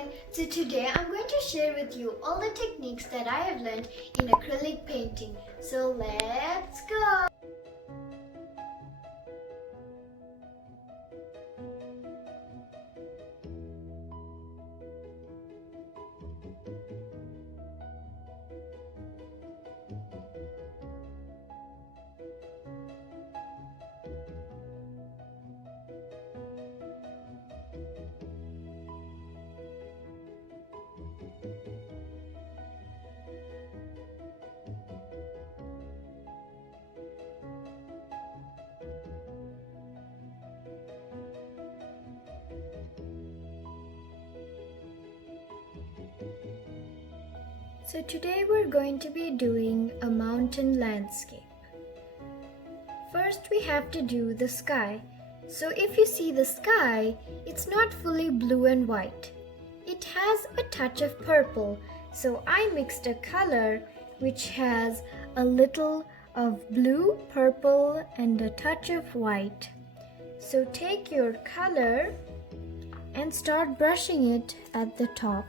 everyone! So today I'm going to share with you all the techniques that I have learned in acrylic painting. So let's go! So today we're going to be doing a mountain landscape. First we have to do the sky. So if you see the sky, it's not fully blue and white. It has a touch of purple. So I mixed a color which has a little of blue, purple and a touch of white. So take your color and start brushing it at the top.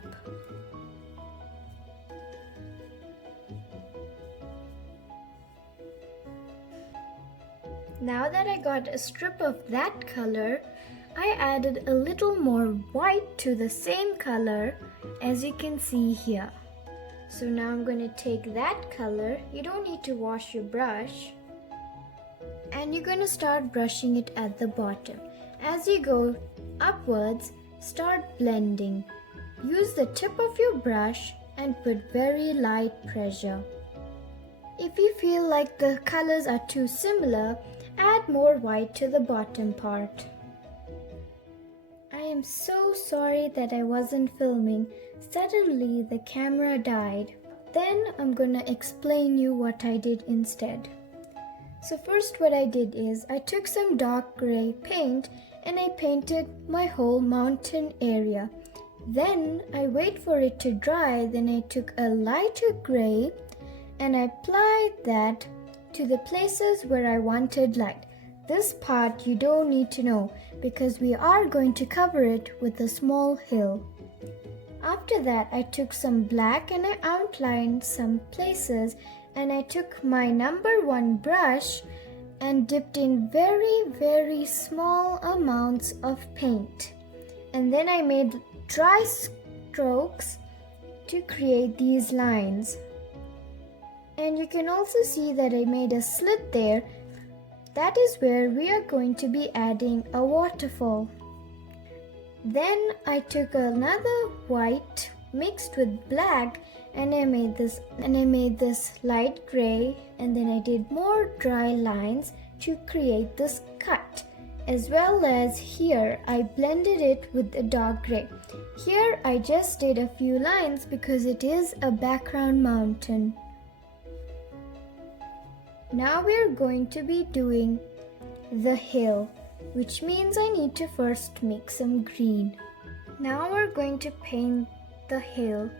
Now that I got a strip of that color, I added a little more white to the same color as you can see here. So now I'm going to take that color, you don't need to wash your brush, and you're going to start brushing it at the bottom. As you go upwards, start blending. Use the tip of your brush and put very light pressure. If you feel like the colors are too similar, add more white to the bottom part. I am so sorry that I wasn't filming. Suddenly the camera died. Then I'm gonna explain you what I did instead. So first what I did is I took some dark gray paint and I painted my whole mountain area. Then I wait for it to dry. Then I took a lighter gray and I applied that to the places where I wanted light. This part you don't need to know because we are going to cover it with a small hill. After that I took some black and I outlined some places, and I took my number 1 brush and dipped in very small amounts of paint. And then I made dry strokes to create these lines. And you can also see that I made a slit there. That is where we are going to be adding a waterfall. Then I took another white mixed with black and I made this light gray, and then I did more dry lines to create this cut. As well as here I blended it with the dark gray. Here I just did a few lines because it is a background mountain. Now we are going to be doing the hill, which means I need to first mix some green. Now we're going to paint the hill.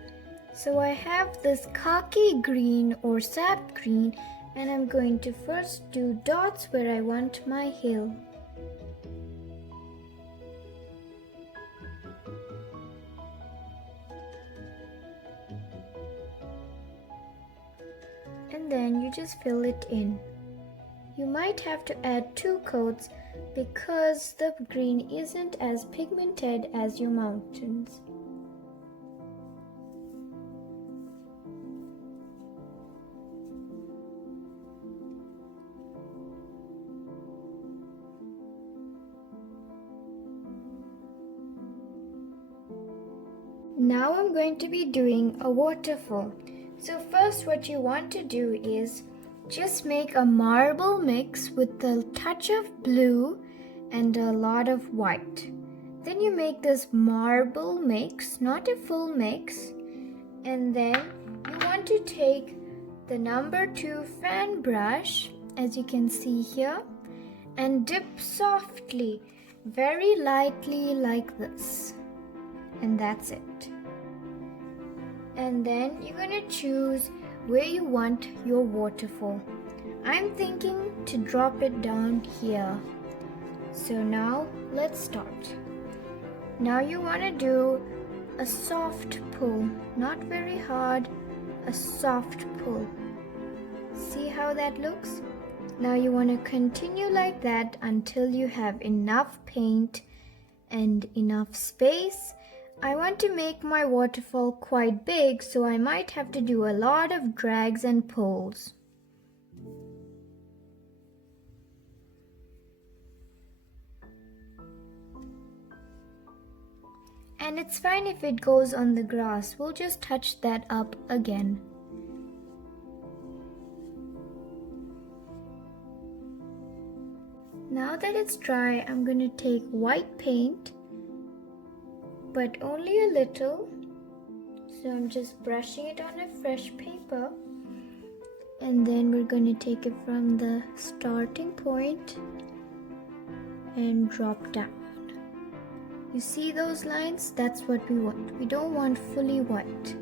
So I have this khaki green or sap green, and I'm going to first do dots where I want my hill. And then you just fill it in. You might have to add 2 coats because the green isn't as pigmented as your mountains. Now I'm going to be doing a waterfall. So first what you want to do is just make a marble mix with a touch of blue and a lot of white. Then you make this marble mix, not a full mix, and then you want to take the number 2 fan brush, as you can see here, and dip softly, very lightly like this, and that's it. And then you're going to choose where you want your waterfall. I'm thinking to drop it down here. So now let's start. Now you want to do a soft pull, not very hard, a soft pull. See how that looks? Now you want to continue like that until you have enough paint and enough space. I want to make my waterfall quite big, so I might have to do a lot of drags and pulls. And it's fine if it goes on the grass, we'll just touch that up again. Now that it's dry, I'm going to take white paint, but only a little. So I'm just brushing it on a fresh paper. And then we're going to take it from the starting point and drop down. You see those lines? That's what we want. We don't want fully white.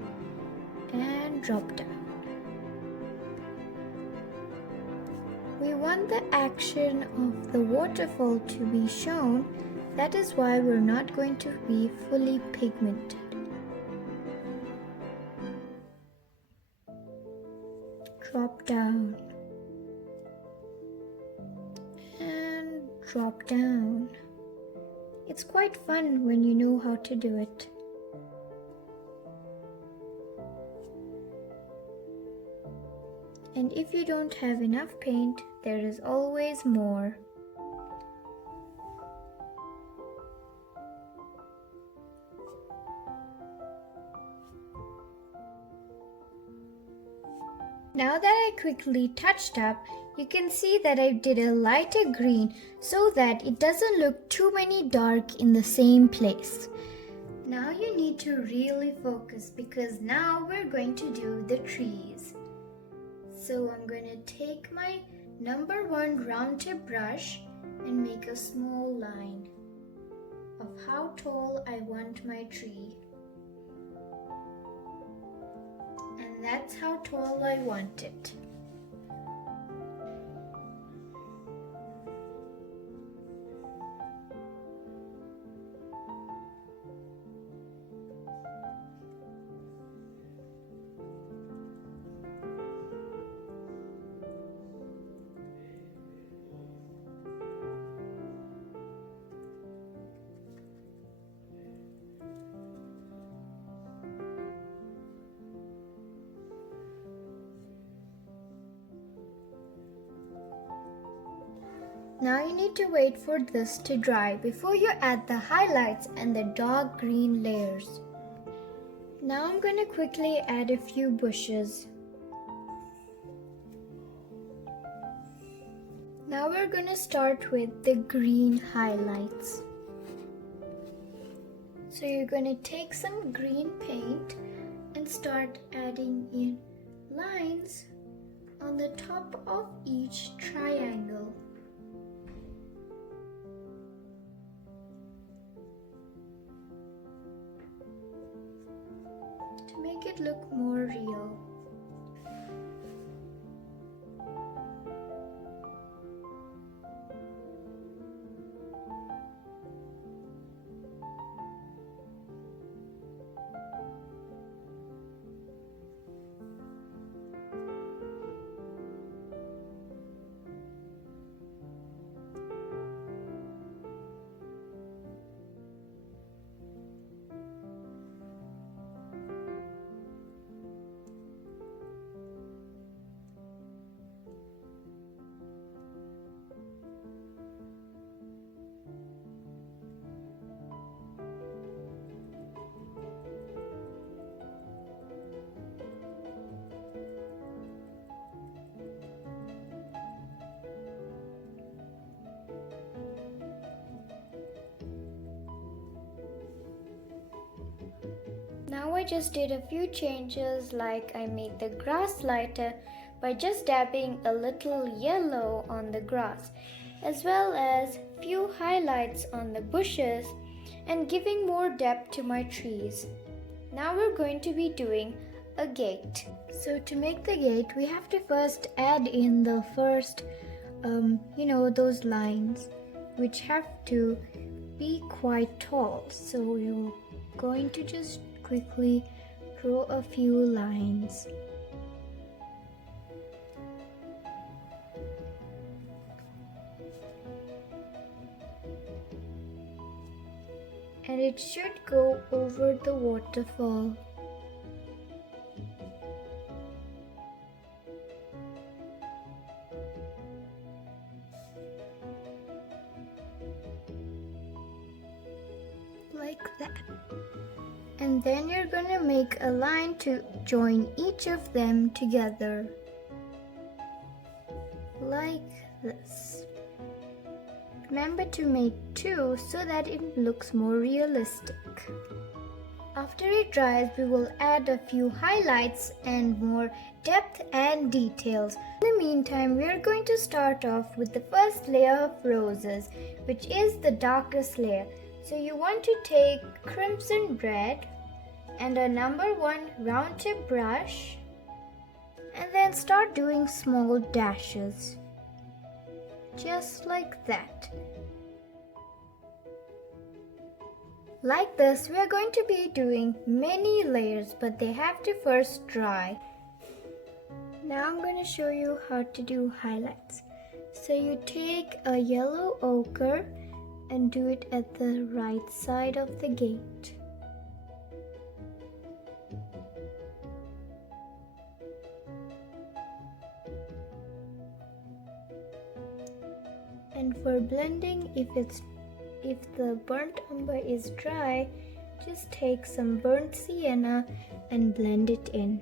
And drop down. We want the action of the waterfall to be shown. That is why we're not going to be fully pigmented. Drop down. And drop down. It's quite fun when you know how to do it. And if you don't have enough paint, there is always more. Now that I quickly touched up, you can see that I did a lighter green so that it doesn't look too many dark in the same place. Now you need to really focus because now we're going to do the trees. So I'm going to take my number 1 round tip brush and make a small line of how tall I want my tree. And that's how tall I want it. Now you need to wait for this to dry before you add the highlights and the dark green layers. Now I'm going to quickly add a few bushes. Now we're going to start with the green highlights. So you're going to take some green paint and start adding in lines on the top of each triangle. To make it look more real. Now I just did a few changes, like I made the grass lighter by just dabbing a little yellow on the grass, as well as few highlights on the bushes and giving more depth to my trees. Now we're going to be doing a gate. So to make the gate, we have to first add in the first, those lines, which have to be quite tall. So we'll going to just quickly draw a few lines. And it should go over the waterfall. Like that. And then you're gonna make a line to join each of them together. Like this. Remember to make 2 so that it looks more realistic. After it dries, we will add a few highlights and more depth and details. In the meantime, we are going to start off with the first layer of roses, which is the darkest layer. So you want to take crimson red and a number 1 round tip brush and then start doing small dashes. Just like that. Like this, we are going to be doing many layers, but they have to first dry. Now I'm going to show you how to do highlights. So you take a yellow ochre and do it at the right side of the gate. And for blending, if the burnt umber is dry, just take some burnt sienna and blend it in.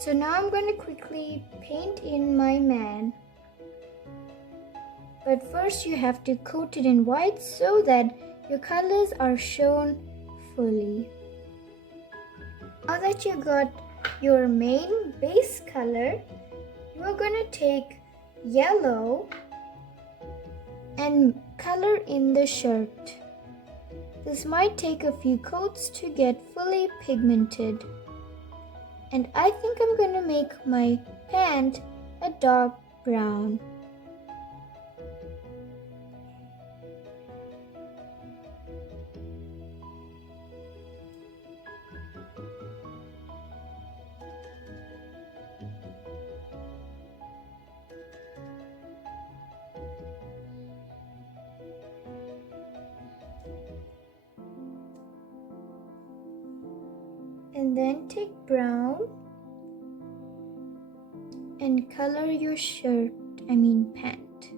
So now I'm going to quickly paint in my man. But first you have to coat it in white so that your colors are shown fully. Now that you got your main base color, you are going to take yellow and color in the shirt. This might take a few coats to get fully pigmented. And I think I'm going to make my pant a dark brown. And then take brown and color your pant.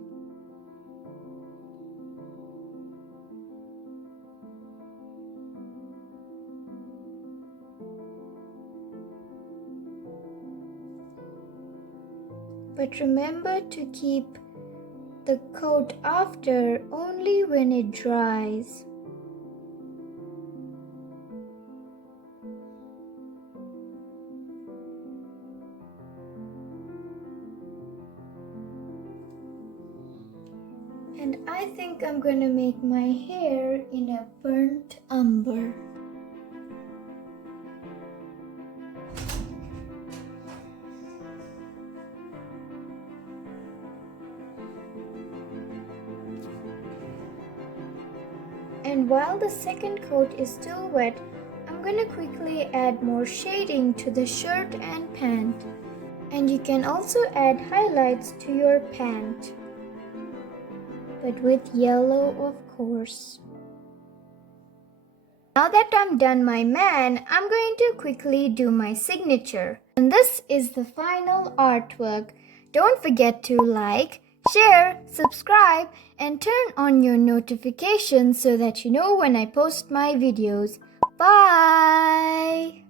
But remember to keep the coat after only when it dries. And I think I'm going to make my hair in a burnt umber. And while the second coat is still wet, I'm going to quickly add more shading to the shirt and pant. And you can also add highlights to your pant, but with yellow, of course. Now that I'm done my man, I'm going to quickly do my signature. And this is the final artwork. Don't forget to like, share, subscribe, and turn on your notifications so that you know when I post my videos. Bye!